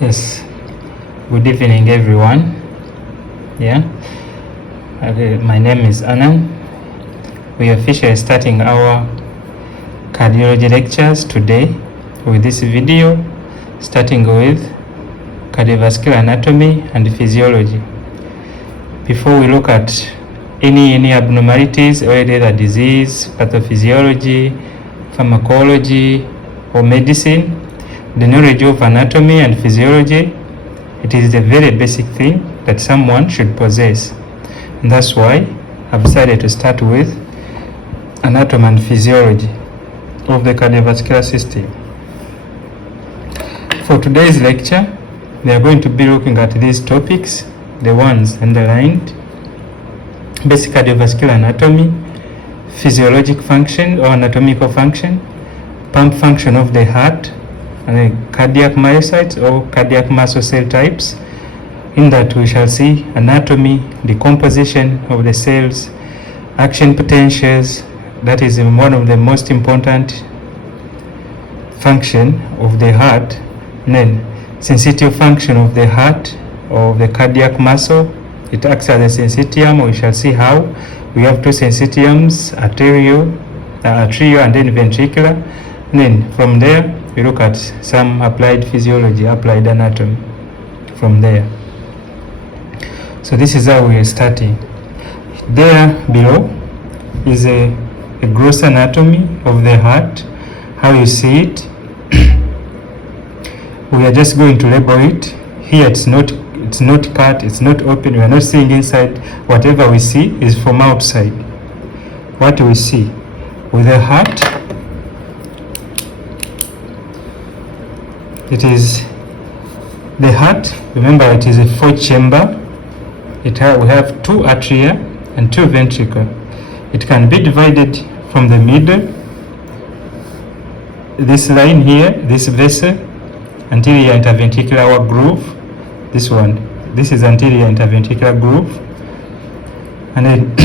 Yes, good evening everyone. My name is Anand. We are officially starting our cardiology lectures today with this video, starting with cardiovascular anatomy and physiology. Before we look at any abnormalities or any other disease, pathophysiology, pharmacology or medicine, the knowledge of anatomy and physiology, it is the very basic thing that someone should possess. And that's why I've decided to start with anatomy and physiology of the cardiovascular system. For today's lecture, we are going to be looking at these topics, the ones underlined: basic cardiovascular anatomy, physiologic function or anatomical function, pump function of the heart, and cardiac myocytes or cardiac muscle cell types. In that we shall see anatomy, the composition of the cells, action potentials, that is one of the most important function of the heart, and then sensitive function of the heart or the cardiac muscle. It acts as a syncytium. We shall see how we have two syncytiums, arterial and then ventricular. And then from there we look at some applied physiology, applied anatomy from there. So this is how we are starting. There below is a gross anatomy of the heart, how you see it. We are just going to label it. Here it's not cut, it's not open, we are not seeing inside. Whatever we see is from outside. What do we see? With the heart, it is the heart, remember it is a four-chamber. We have two atria and two ventricle. It can be divided from the middle, this line here, this vessel, anterior interventricular groove, this one, this is anterior interventricular groove, and then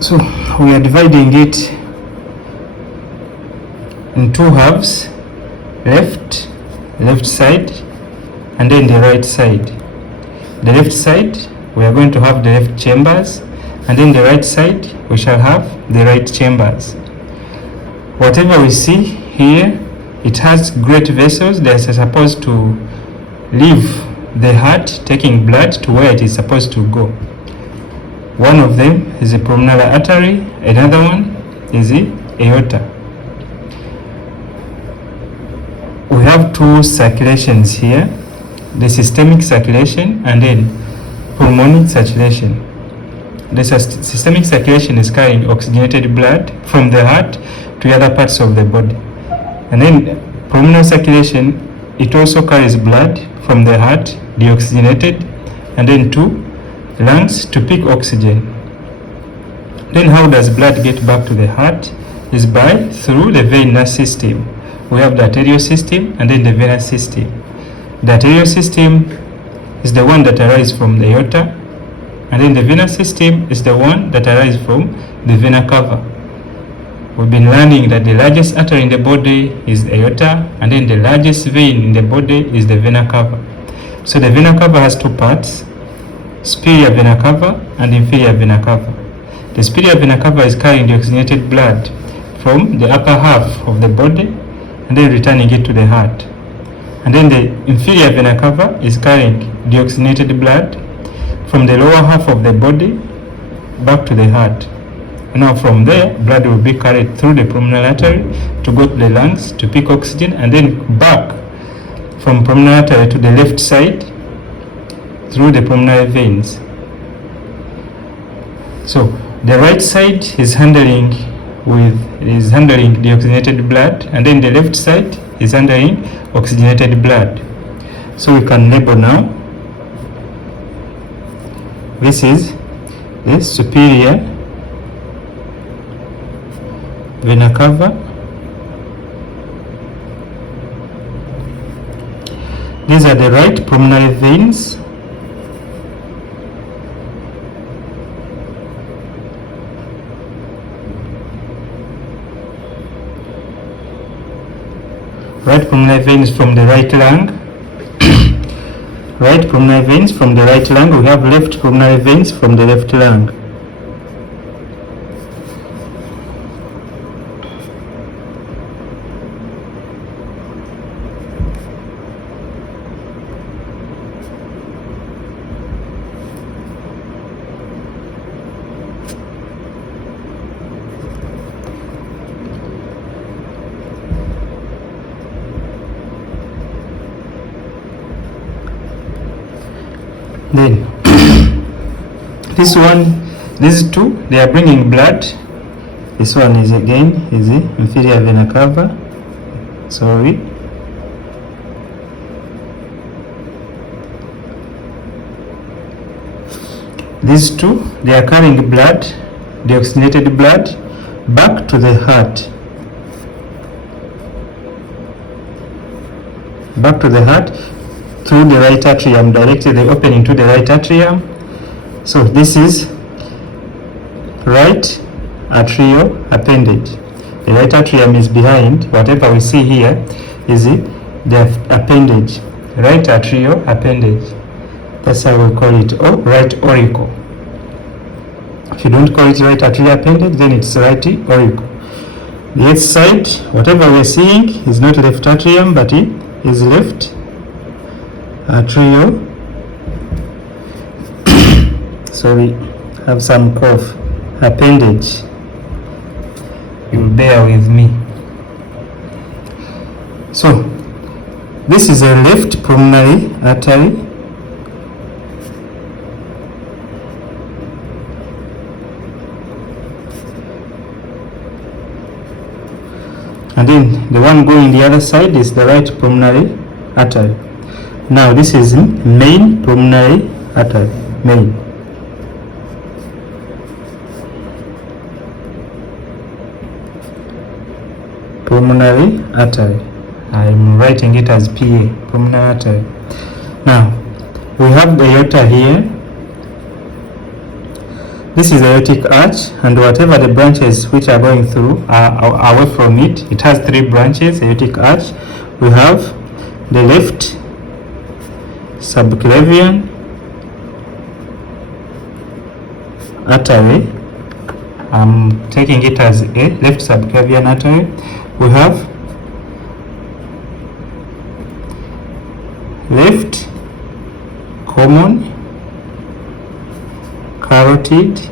so we are dividing it in two halves, left side and then the right side. The left side we are going to have the left chambers, and then the right side we shall have the right chambers. Whatever we see here, it has great vessels that are supposed to leave the heart, taking blood to where it is supposed to go. One of them is the pulmonary artery, another one is the aorta. We have two circulations here, the systemic circulation and then pulmonary circulation. The systemic circulation is carrying oxygenated blood from the heart to other parts of the body. And then pulmonary circulation, it also carries blood from the heart, deoxygenated, and then to lungs to pick oxygen. Then how does blood get back to the heart? Is through the venous system. We have the arterial system and then the venous system. The arterial system is the one that arises from the aorta, and then the venous system is the one that arises from the vena cava. We've been learning that the largest artery in the body is the aorta, and then the largest vein in the body is the vena cava. So the vena cava has two parts, superior vena cava and inferior vena cava. The superior vena cava is carrying deoxygenated blood from the upper half of the body and then returning it to the heart. And then the inferior vena cava is carrying deoxygenated blood from the lower half of the body back to the heart. And now from there, blood will be carried through the pulmonary artery to go to the lungs to pick oxygen, and then back from pulmonary artery to the left side through the pulmonary veins. So the right side is handling deoxygenated blood, and then the left side is handling oxygenated blood. So we can label now. This is the superior vena cava. These are the right pulmonary veins. Right pulmonary veins from the right lung. Right pulmonary veins from the right lung. We have left pulmonary veins from the left lung. Then these two, they are bringing blood. This one is again is the inferior vena cava. Sorry. These two, they are carrying blood, deoxygenated blood, back to the heart. Back to the heart through the right atrium, directly the opening to the right atrium. So this is right atrial appendage. The right atrium is behind. Whatever we see here is the appendage, right atrial appendage. That's how we call it, or right auricle. If you don't call it right atrial appendage, then it's right auricle. The left side, whatever we're seeing, is not left atrium, but it is left atrial. So we have some cough. Appendage. You'll bear with me. So this is a left pulmonary artery. And then the one going the other side is the right pulmonary artery. Now this is main pulmonary artery. Main. Pulmonary artery. I'm writing it as PA, pulmonary artery. Now we have the aorta here. This is the aortic arch, and whatever the branches which are going through are away from it. It has three branches, aortic arch. We have the left subclavian artery. I'm taking it as a left subclavian artery. We have left common carotid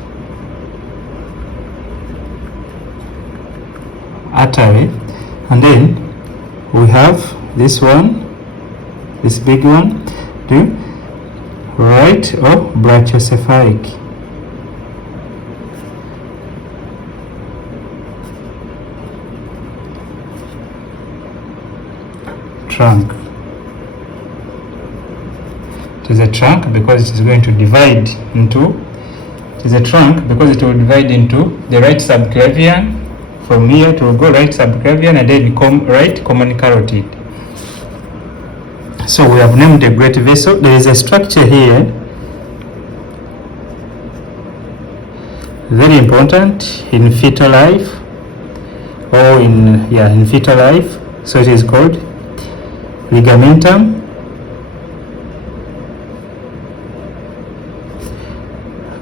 artery, and then we have this one, this big one, the right or brachiocephalic. Trunk. It is a trunk because it is going to divide into, it is a trunk because it will divide into the right subclavian. From here it will go right subclavian and then right common carotid. So we have named a great vessel. There is a structure here, very important in fetal life, or in fetal life. So it is called ligamentum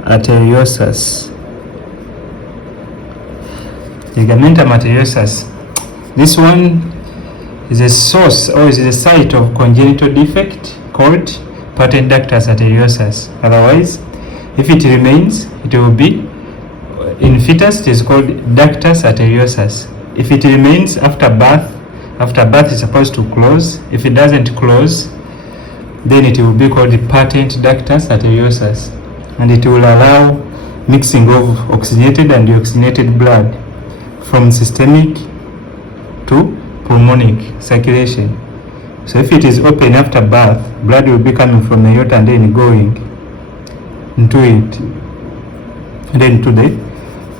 arteriosus. Ligamentum arteriosus. This one is a source, or is a site of congenital defect called patent ductus arteriosus. Otherwise, if it remains, it will be, in fetus it is called ductus arteriosus. If it remains after birth it's supposed to close. If it doesn't close, then it will be called the patent ductus arteriosus, and it will allow mixing of oxygenated and deoxygenated blood from systemic to pulmonic circulation. So if it is open after birth, blood will be coming from the aorta and then going into it, and then to the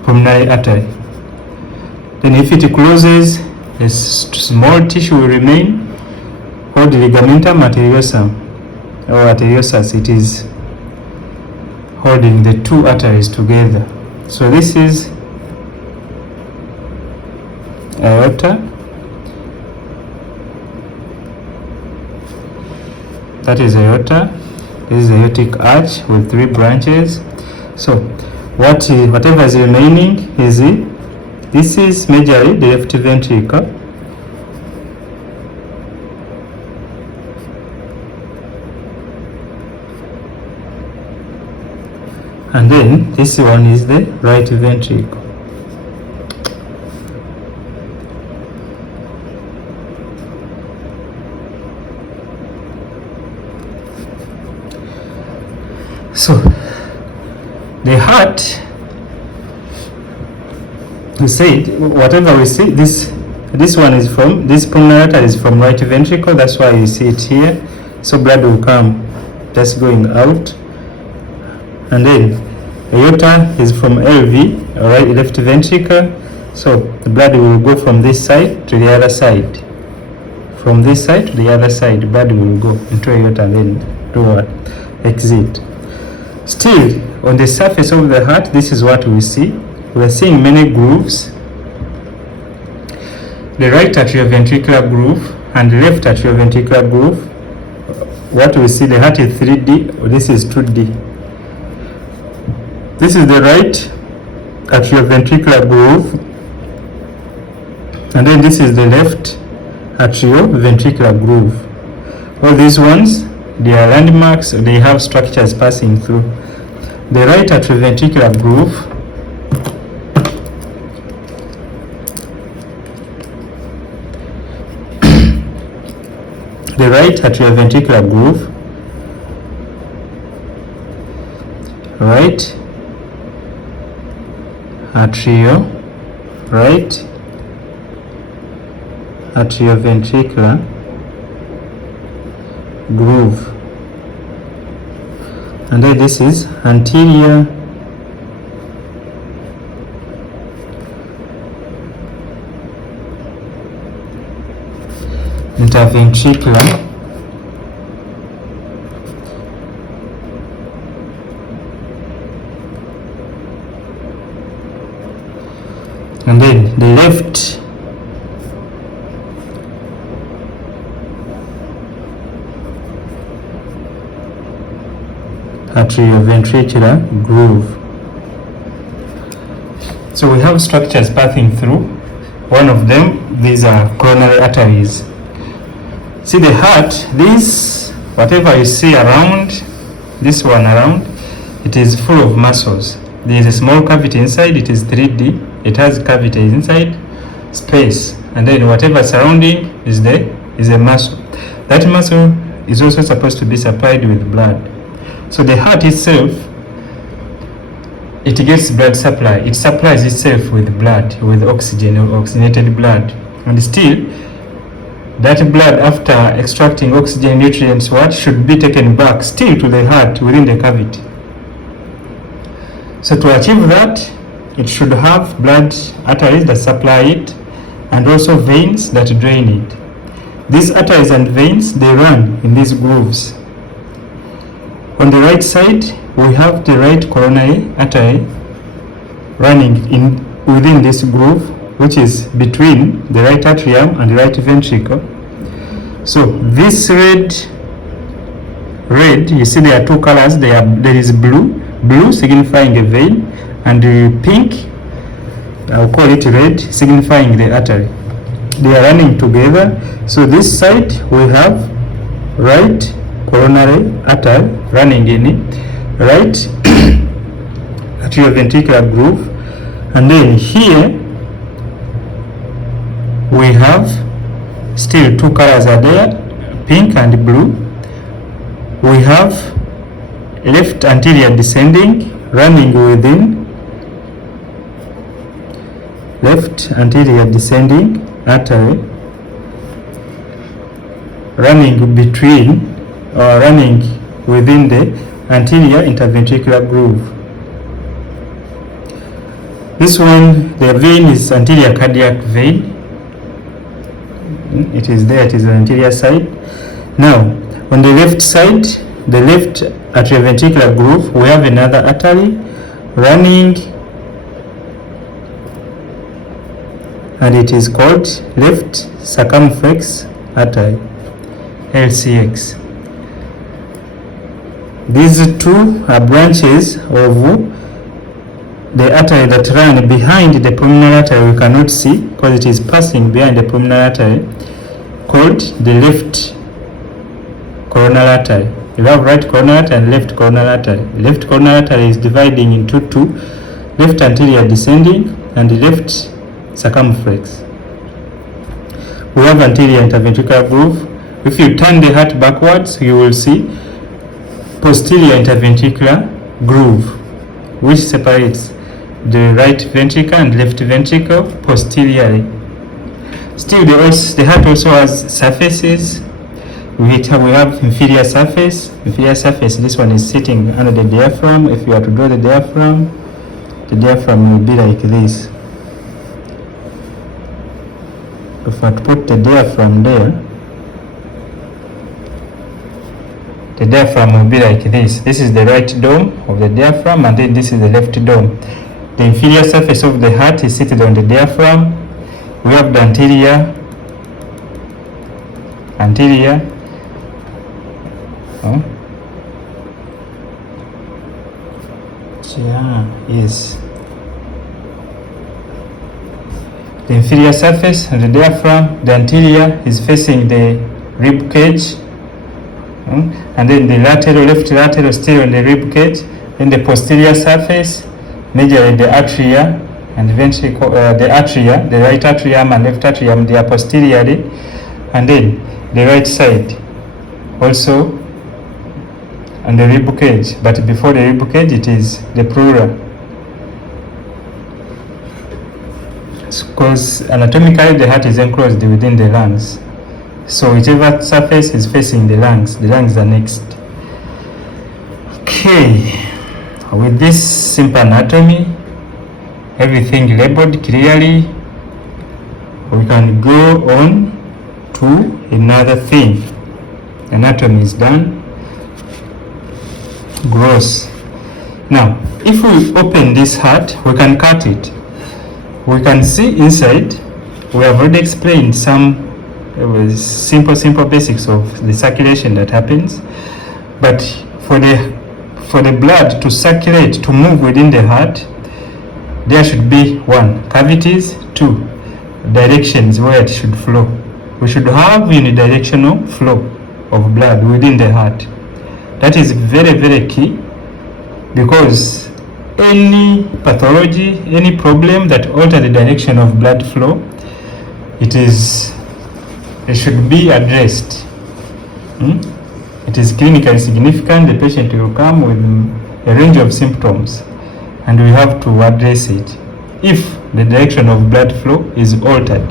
pulmonary artery. Then if it closes, a small tissue will remain called ligamentum arteriosum or arteriosus. It is holding the two arteries together. So this is aorta, That is aorta. This is the aortic arch with 3 branches. So whatever is remaining is this is majorly the left ventricle. And then this one is the right ventricle. So the heart, we said whatever we see, this one is from, this pulmonary artery is from right ventricle, that's why you see it here. So blood will come just going out. And then aorta is from LV, right, left ventricle. So the blood will go from this side to the other side. From this side to the other side, blood will go into aorta and then do what? Exit. Still, on the surface of the heart, this is what we see. We are seeing many grooves. The right atrioventricular groove and the left atrioventricular groove. What we see, the heart is 3D, this is 2D. This is the right atrioventricular groove, and then this is the left atrioventricular groove. All these ones, they are landmarks, they have structures passing through. The right atrioventricular groove, the right atrioventricular groove, right atrioventricular groove, and then this is anterior interventricular and then the left atrioventricular groove. So we have structures passing through. One of them, these are coronary arteries. See the heart, this, whatever you see around, this one around, it is full of muscles. There is a small cavity inside, it is 3D, it has cavities inside, space, and then whatever surrounding is a muscle. That muscle is also supposed to be supplied with blood. So the heart itself, it gets blood supply, it supplies itself with blood, with oxygen or oxygenated blood, and still that blood, after extracting oxygen nutrients, what should be taken back still to the heart within the cavity. So to achieve that, it should have blood arteries that supply it and also veins that drain it. These arteries and veins, they run in these grooves. On the right side, we have the right coronary artery running within this groove, which is between the right atrium and the right ventricle. So this red, you see there are two colors. There is blue signifying a vein, and the pink, I'll call it red, signifying the artery. They are running together. So this side we have right coronary artery running in right atrioventricular groove, and then here we have still two colors are there, pink and blue. We have left anterior descending running within left anterior descending artery running between or running within the anterior interventricular groove. This one, the vein is anterior cardiac vein. It is there, it is on the anterior side. Now, on the left side, the left atrioventricular groove, we have another artery running, and it is called left circumflex artery, LCX. These two are branches of the artery that run behind the pulmonary artery. We cannot see because it is passing behind the pulmonary artery, called the left coronary artery. You have right coronary artery and left coronary artery. The left coronary artery is dividing into two: left anterior descending and left circumflex. We have anterior interventricular groove. If you turn the heart backwards, you will see posterior interventricular groove, which separates the right ventricle and left ventricle posteriorly. Still, the heart also has surfaces. We have inferior surface. Inferior surface, this one is sitting under the diaphragm. If you are to draw the diaphragm will be like this. If I put the diaphragm there, the diaphragm will be like this. This is the right dome of the diaphragm, and then this is the left dome. The inferior surface of the heart is seated on the diaphragm. We have the anterior, yes. The inferior surface of the diaphragm, the anterior is facing the rib cage, and then the left lateral still on the rib cage. Then the posterior surface, majorly the atria and ventricle, the right atrium and left atrium, they are posteriorly, and then the right side also on the rib cage, but before the rib cage it is the pleura, because anatomically the heart is enclosed within the lungs. So whichever surface is facing the lungs are next. Okay, with this simple anatomy, everything labeled clearly, we can go on to another thing. Anatomy is done. Gross. Now, if we open this heart, we can cut it. We can see inside. We have already explained some simple basics of the circulation that happens, but for the blood to circulate, to move within the heart, there should be 1, cavities, 2, directions where it should flow. We should have unidirectional flow of blood within the heart. That is very key, because any pathology, any problem that alters the direction of blood flow, it should be addressed. It is clinically significant. The patient will come with a range of symptoms, and we have to address it if the direction of blood flow is altered.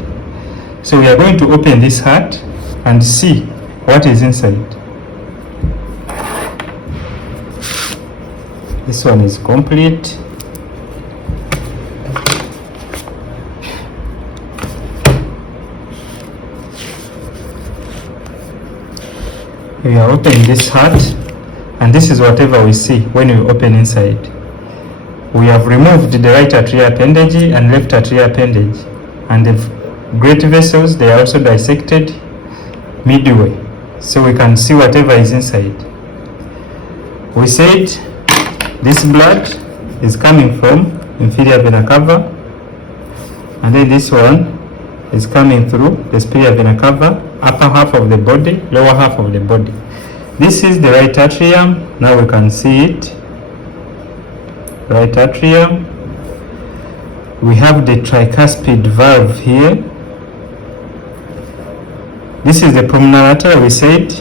So we are going to open this heart and see what is inside. This one is complete. We are opening this heart, and this is whatever we see when we open inside. We have removed the right atrial appendage and left atrial appendage, and the great vessels, they are also dissected midway, so we can see whatever is inside. We said this blood is coming from inferior vena cava, and then this one is coming through the superior vena cava, upper half of the body, lower half of the body. This is the right atrium. Now we can see it. Right atrium. We have the tricuspid valve here. This is the pulmonary artery. We said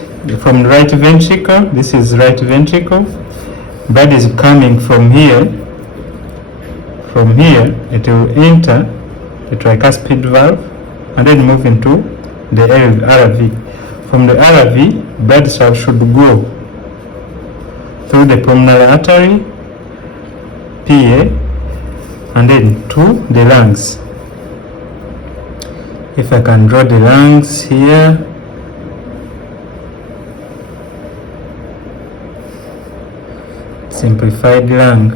from the right ventricle. This is right ventricle. Blood is coming from here. From here, it will enter the tricuspid valve and then move into the RV. From the RV, blood should go through the pulmonary artery, PA, and then to the lungs. If I can draw the lungs here, simplified lung.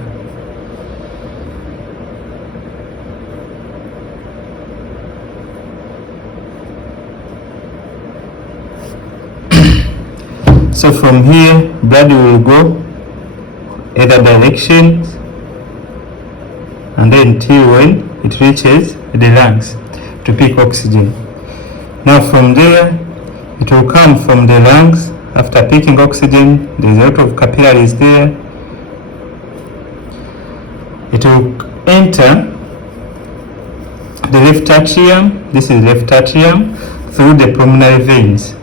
So from here, blood will go either direction, and then till when it reaches the lungs to pick oxygen. Now from there, it will come from the lungs. After picking oxygen, there's a lot of capillaries there. It will enter the left atrium. This is left atrium through the pulmonary veins.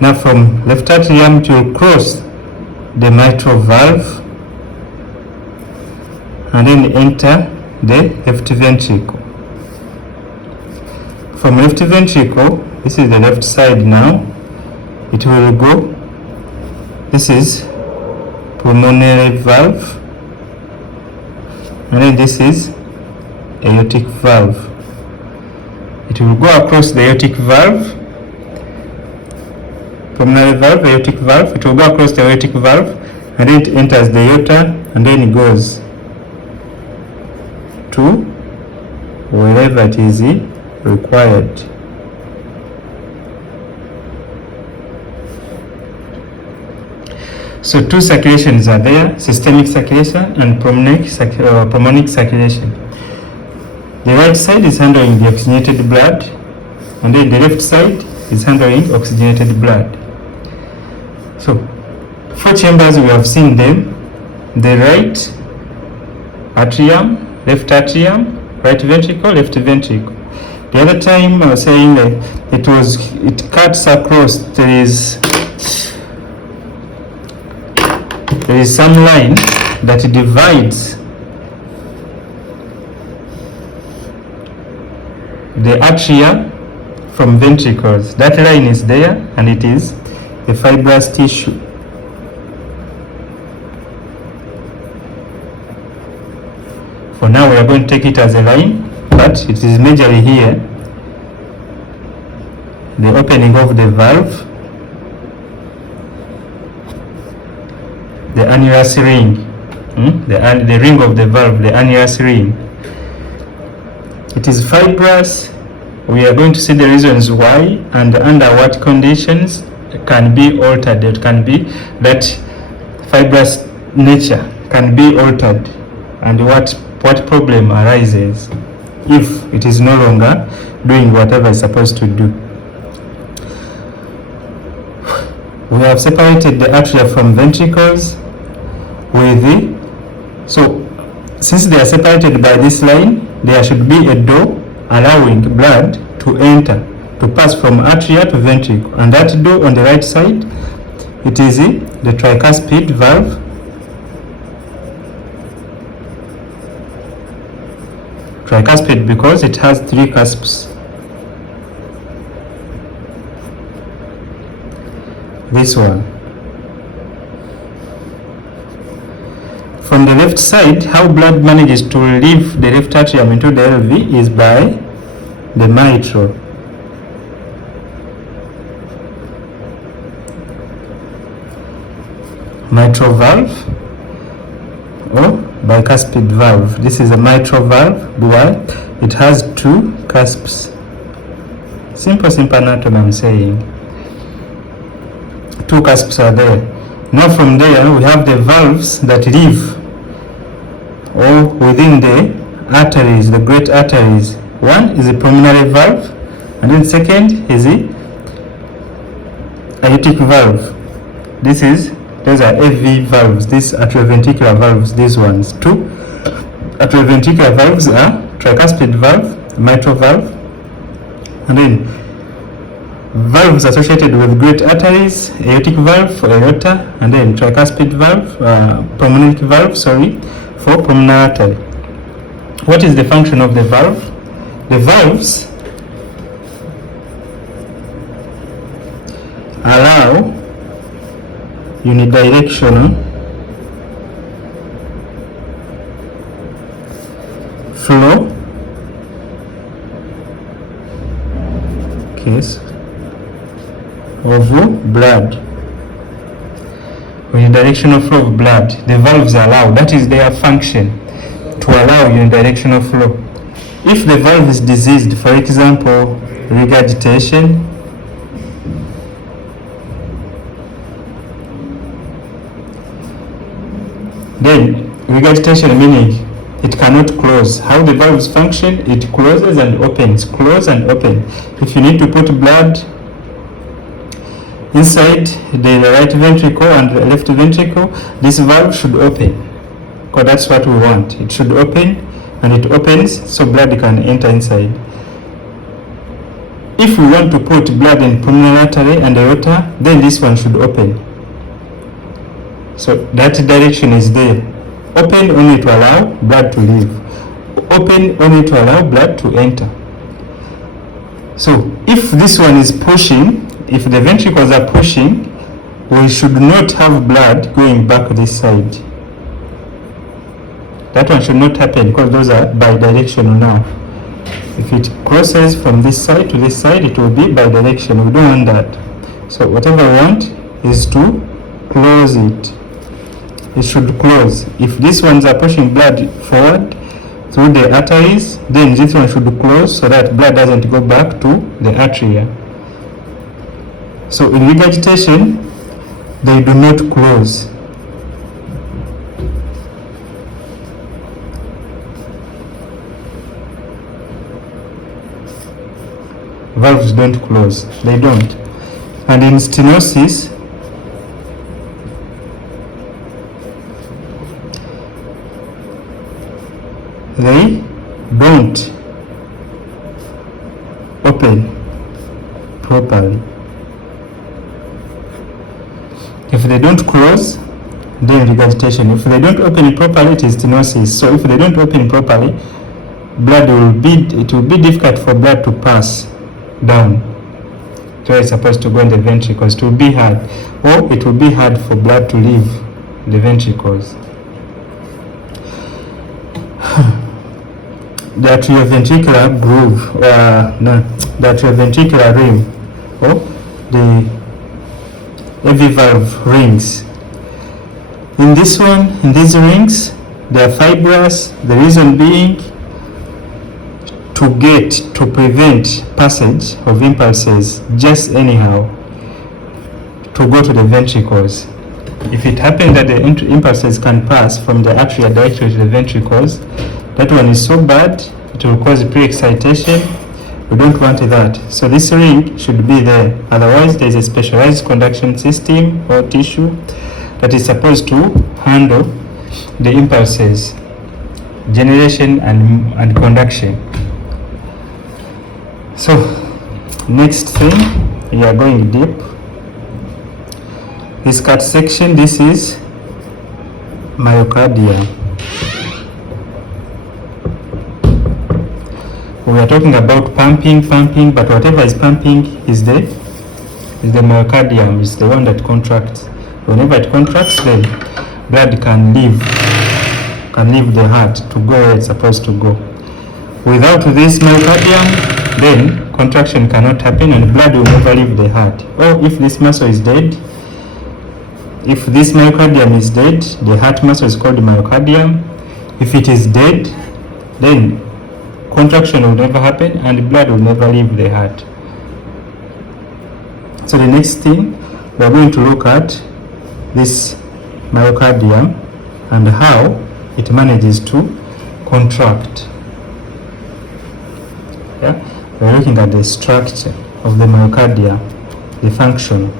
Now from left atrium it will cross the mitral valve and then enter the left ventricle. From left ventricle, this is the left side now, it will go, this is pulmonary valve, and then this is aortic valve. It will go across the aortic valve, pulmonary valve, aortic valve, it will go across the aortic valve, and then it enters the aorta, and then it goes to wherever it is required. So two circulations are there, systemic circulation and pulmonic circulation. The right side is handling the oxygenated blood, and then the left side is handling oxygenated blood. So 4 chambers, we have seen them: the right atrium, left atrium, right ventricle, left ventricle. The other time I was saying it cuts across, there is some line that divides the atria from ventricles. That line is there, and it is a fibrous tissue. For now we are going to take it as a line, but it is majorly here, the opening of the valve, the annulus ring, the ring of the valve, the annulus ring. It is fibrous. We are going to see the reasons why and under what conditions it can be altered. It can be that fibrous nature can be altered, and what problem arises if it is no longer doing whatever it's supposed to do. We have separated the atria from ventricles so since they are separated by this line, there should be a door allowing blood to enter, to pass from atria to ventricle, and that door on the right side, it is the tricuspid valve. Tricuspid because it has 3 cusps. This one. From the left side, how blood manages to leave the left atrium into the LV is by the mitral. Mitral valve or bicuspid valve. This is a mitral valve. Why? It has 2 cusps. Simple anatomy, I'm saying. 2 cusps are there. Now from there we have the valves that leave or within the arteries, the great arteries. One is the pulmonary valve, and then second is the aortic valve. Those are AV valves, these atrioventricular valves, these ones. 2 atrioventricular valves are tricuspid valve, mitral valve, and then valves associated with great arteries, aortic valve for aorta, and then tricuspid valve, pulmonary valve, for pulmonary artery. What is the function of the valve? The valves allow unidirectional flow of blood. Unidirectional flow of blood. The valves allow, that is their function, to allow unidirectional flow. If the valve is diseased, for example, regurgitation, Then regurgitation, meaning it cannot close. How the valves function, it closes and opens, close and open. If you need to put blood inside the right ventricle and the left ventricle, this valve should open, because that's what we want. It should open, and it opens so blood can enter inside. If we want to put blood in pulmonary artery and aorta, then this one should open. So that direction is there. Open only to allow blood to leave. Open only to allow blood to enter. So if this one is pushing, if the ventricles are pushing, we should not have blood going back this side. That one should not happen, because those are bidirectional now. If it crosses from this side to this side, it will be bidirectional. We don't want that. So whatever we want is to close it. It should close. If these ones are pushing blood forward through the arteries, then this one should close so that blood doesn't go back to the atria. So in regurgitation, they do not close. Valves don't close. They don't. And in stenosis, they don't open properly. If they don't close, then regurgitation. If they don't open properly, it is stenosis. So if they don't open properly, it will be difficult for blood to pass down to where it's supposed to go in the ventricles. It will be hard, or it will be hard for blood to leave the ventricles. The atrioventricular groove, the atrioventricular rim, or the AV valve rings. In this one, in these rings, they are fibrous. The reason being to prevent passage of impulses just anyhow to go to the ventricles. If it happens that the impulses can pass from the atria directly to the ventricles, that one is so bad, it will cause pre-excitation. We don't want that. So this ring should be there. Otherwise, there is a specialized conduction system or tissue that is supposed to handle the impulses, generation and conduction. So next thing, we are going deep. This cut section, this is myocardium. We are talking about pumping, but whatever is pumping is the myocardium, is the one that contracts. Whenever it contracts, then blood can leave the heart to go where it's supposed to go. Without this myocardium, then contraction cannot happen and blood will never leave the heart. Or if this muscle is dead, if this myocardium is dead, the heart muscle is called myocardium. If it is dead, then contraction will never happen and blood will never leave the heart. So the next thing, we are going to look at this myocardium and how it manages to contract. Yeah? We are looking at the structure of the myocardia, the function.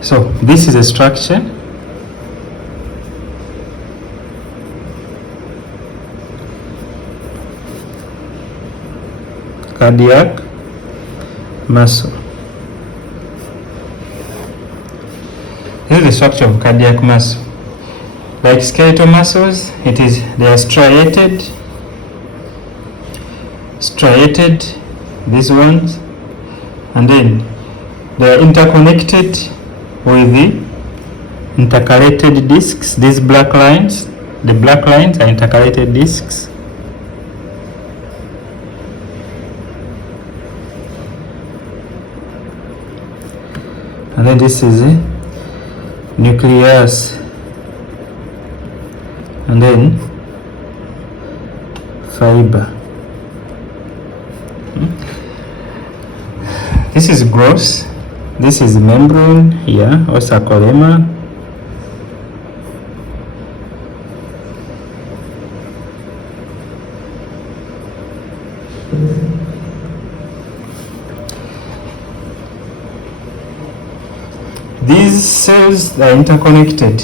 So this is a structure. Cardiac muscle. This is the structure of cardiac muscle. Like skeletal muscles, they are striated, these ones, and then they are interconnected with the intercalated discs. These black lines, the black lines are intercalated discs. And then this is a nucleus, and then fiber. This is gross. This is membrane here, or sarcolemma. These cells are interconnected.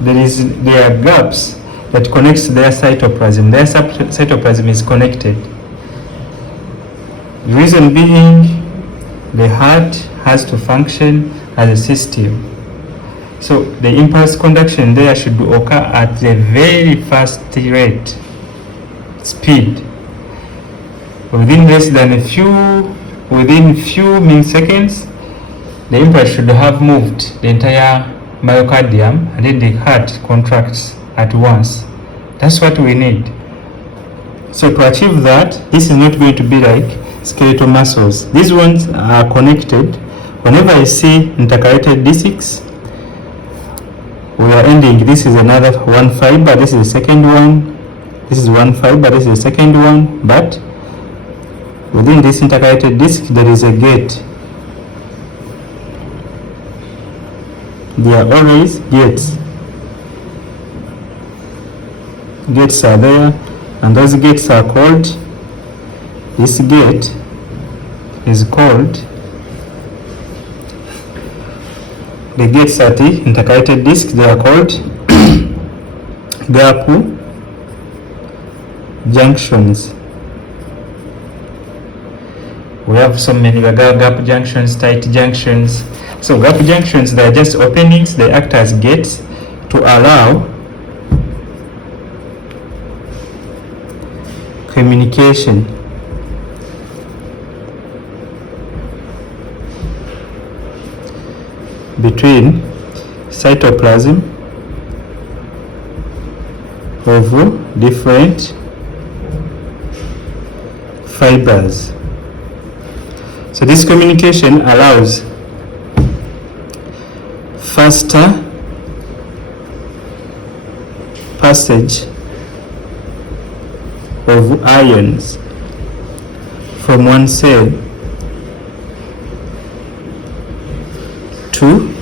There are gaps that connects their cytoplasm. Their cytoplasm is connected. The reason being, the heart has to function as a system. So the impulse conduction there should occur at the very fast rate, speed. Within few milliseconds, the impulse should have moved the entire myocardium, and then the heart contracts at once. That's what we need. So to achieve that, this is not going to be like skeletal muscles. These ones are connected. Whenever I see intercalated discs, we are ending. This is another one fiber. This is the second one. This is one fiber. This is the second one. But within this intercalated disc, there is a gate. There are always gates. Gates are there, and those gates are called, this gate is called, the gates at the intercalated disc, they are called gap junctions. We have so many gap junctions, tight junctions. So gap junctions, they are just openings. They act as gates to allow communication between cytoplasm of different fibers. So this communication allows faster passage of ions from one cell to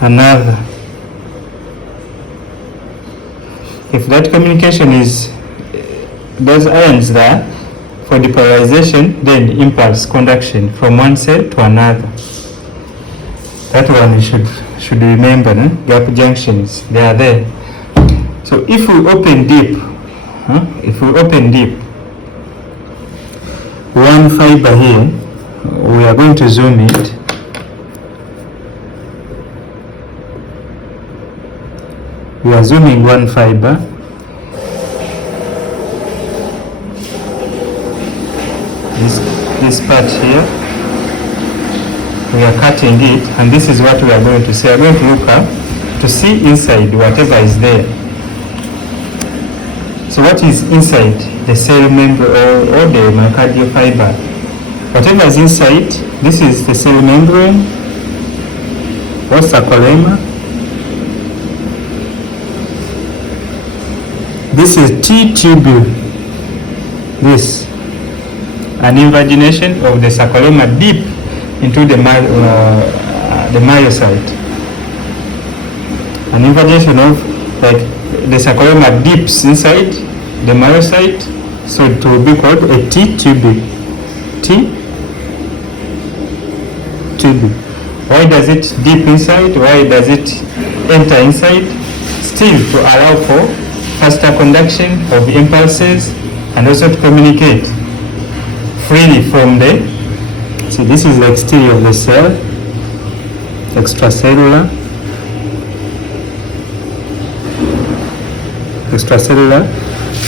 another. If that communication is, those ions there for depolarization, then impulse conduction from one cell to another. That one you should remember, gap junctions, they are there. So if we open deep, one fiber here, we are going to zoom it. We are zooming one fiber. This part here, we are cutting it, and this is what we are going to see. We are going to look up to see inside whatever is there. So what is inside the cell membrane or the myocardial fiber? Whatever is inside, this is the cell membrane or sarcolemma. This is T-tubule. This, an invagination of the sarcolemma deep into the myocyte. An invagination of, like, the sarcolemma dips inside the myocyte, so it will be called a T-tubule. T-tubule. Why does it dip inside? Why does it enter inside? Still to allow for faster conduction of impulses and also to communicate freely from the, see, this is the exterior of the cell, extracellular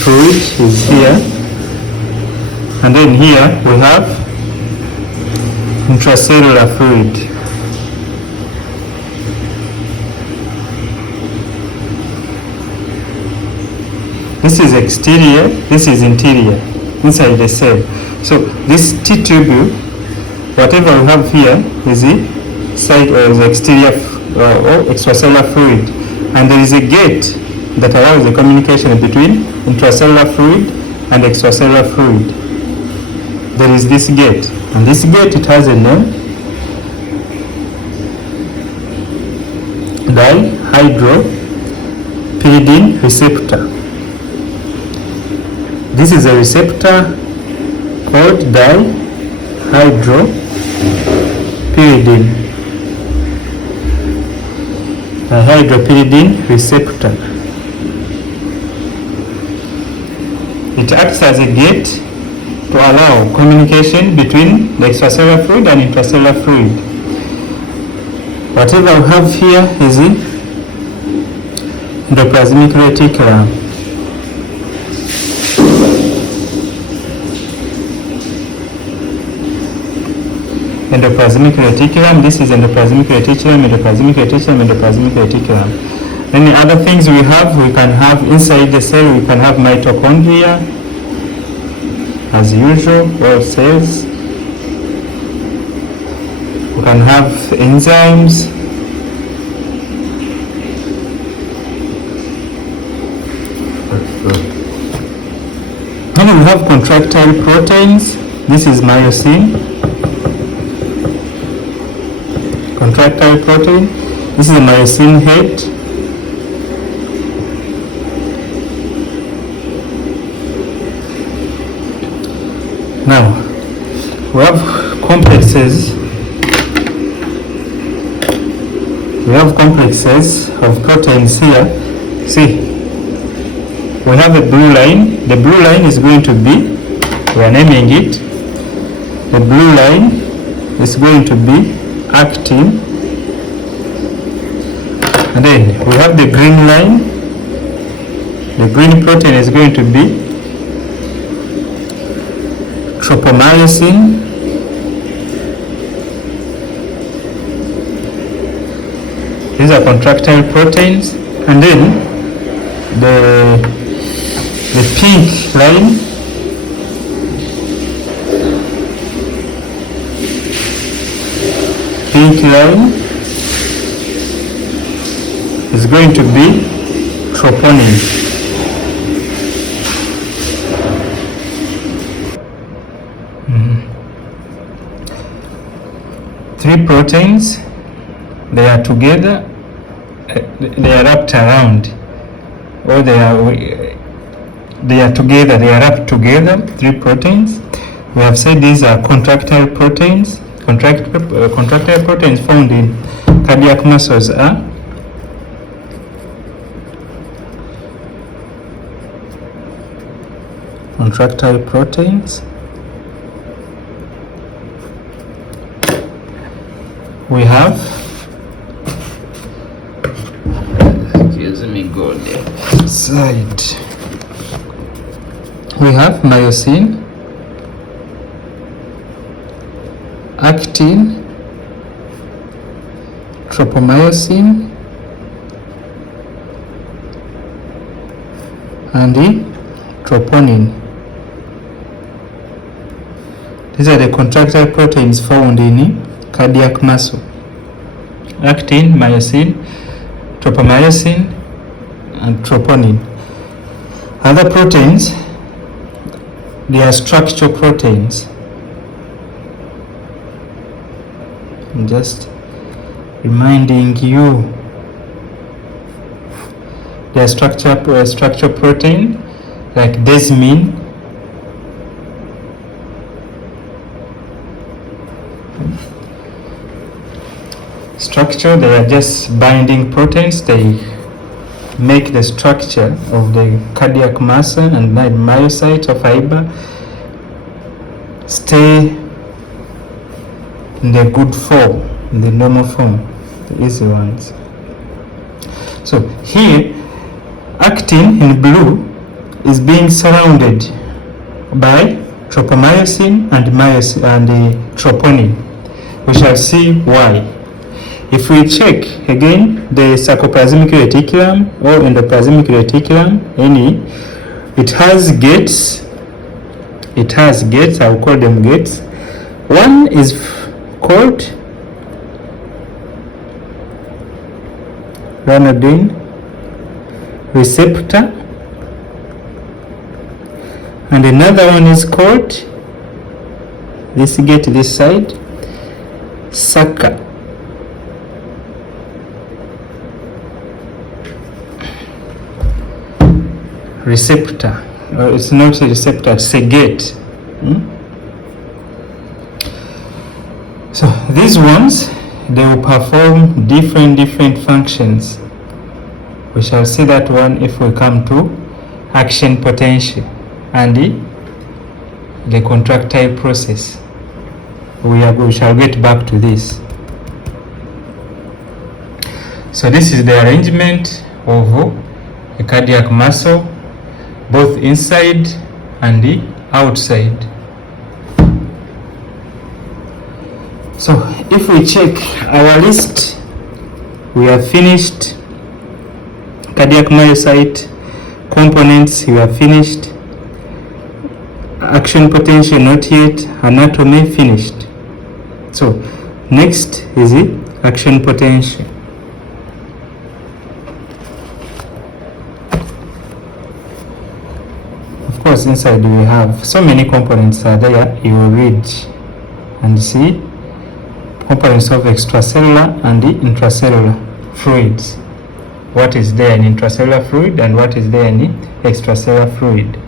fluid is here, and then here we have intracellular fluid. This is exterior, this is interior, inside the cell. So this T-tubule, whatever we have here is the side or the exterior or extracellular fluid, and there is a gate that allows the communication between intracellular fluid and extracellular fluid. There is this gate. And this gate, it has a name, dihydropyridine receptor. This is a receptor called dihydropyridine receptor. It acts as a gate to allow communication between the extracellular fluid and intracellular fluid. Whatever we have here is the endoplasmic reticulum. Endoplasmic reticulum. This is endoplasmic reticulum, endoplasmic reticulum, endoplasmic reticulum. Any other things we can have inside the cell, we can have mitochondria, as usual, all cells. We can have enzymes. Then we have contractile proteins. This is myosin. Contractile protein. This is the myosin head. Now, we have complexes. We have complexes of proteins here. See, we have a blue line. The blue line is going to be, we are naming it, the blue line is going to be actin. And then we have the green line. The green protein is going to be tropomyosin. These are contractile proteins. And then the pink line is going to be troponin. Three proteins, they are together, they are wrapped around, or they are together, they are wrapped together. Three proteins. We have said these are contractile proteins. Contractile proteins found in cardiac muscles are contractile proteins. We have, excuse me, go there side. We have myosin, actin, tropomyosin, and the troponin. These are the contractile proteins found in cardiac muscle. Actin, myosin, tropomyosin, and troponin. Other proteins, they are structural proteins. I'm just reminding you, they are structural protein like desmin, structure. They are just binding proteins. They make the structure of the cardiac muscle and the myocyte or fiber stay in the good form, in the normal form, the easy ones. So here, actin in blue is being surrounded by tropomyosin and the troponin. We shall see why. If we check again the sarcoplasmic reticulum or endoplasmic reticulum, it has gates. It has gates. I will call them gates. One is called ranodine receptor, and another one is called this gate this side, sucker. Receptor. It's not a receptor, it's a gate. So these ones, they will perform different functions. We shall see that one if we come to action potential and the contractile process. We shall get back to this. So this is the arrangement of a cardiac muscle, both inside and the outside. So if we check our list, we have finished cardiac myocyte components, we have finished action potential, not yet, anatomy finished. So next is the action potential. Of course, inside we have so many components are there. You will read and see components of extracellular and the intracellular fluids. What is there in intracellular fluid and what is there in the extracellular fluid.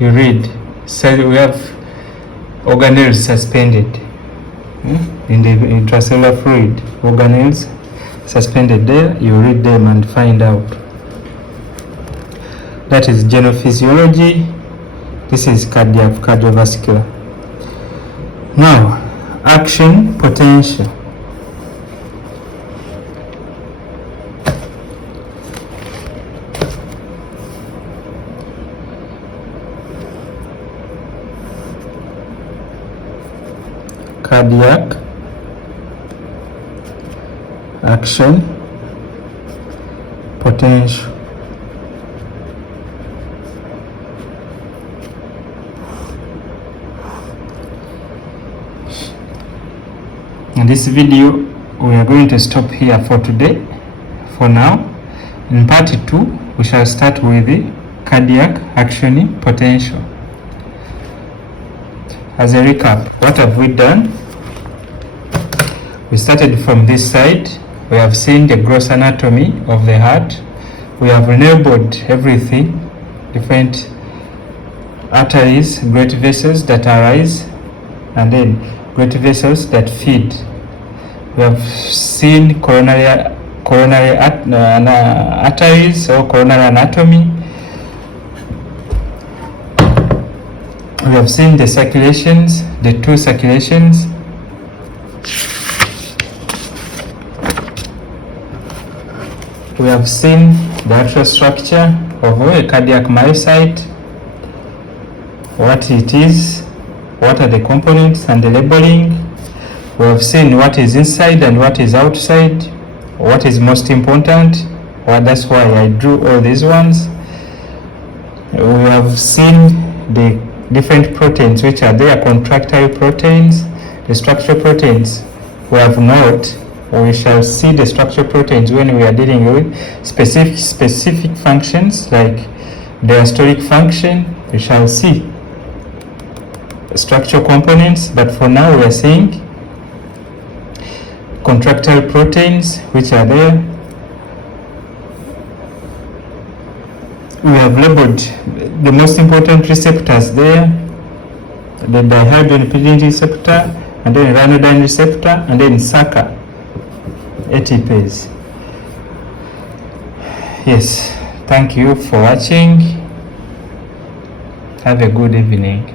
You read. So we have organelles suspended in the intracellular fluid. Organelles suspended there. You read them and find out. That is general physiology. This is cardiovascular. Now, action potential. Cardiac action potential. In this video, we are going to stop here for today. For now, in part 2, we shall start with the cardiac action potential. As a recap, what have we done? We started from this side. We have seen the gross anatomy of the heart. We have labeled everything, different arteries, great vessels that arise, and then great vessels that feed. We have seen coronary arteries or coronary anatomy. We have seen the circulations, the two circulations. We have seen the actual structure of a cardiac myocyte, what it is, what are the components and the labeling. We have seen what is inside and what is outside, what is most important. Well, that's why I drew all these ones. We have seen the different proteins which are there, contractile proteins, the structural proteins. We have not. We shall see the structural proteins when we are dealing with specific functions like diastolic function. We shall see structural components, but for now we are seeing contractile proteins which are there. We have labeled the most important receptors there, the dihydrogen receptor, and then ranitidine receptor, and then SACA ATPase. Yes, thank you for watching. Have a good evening.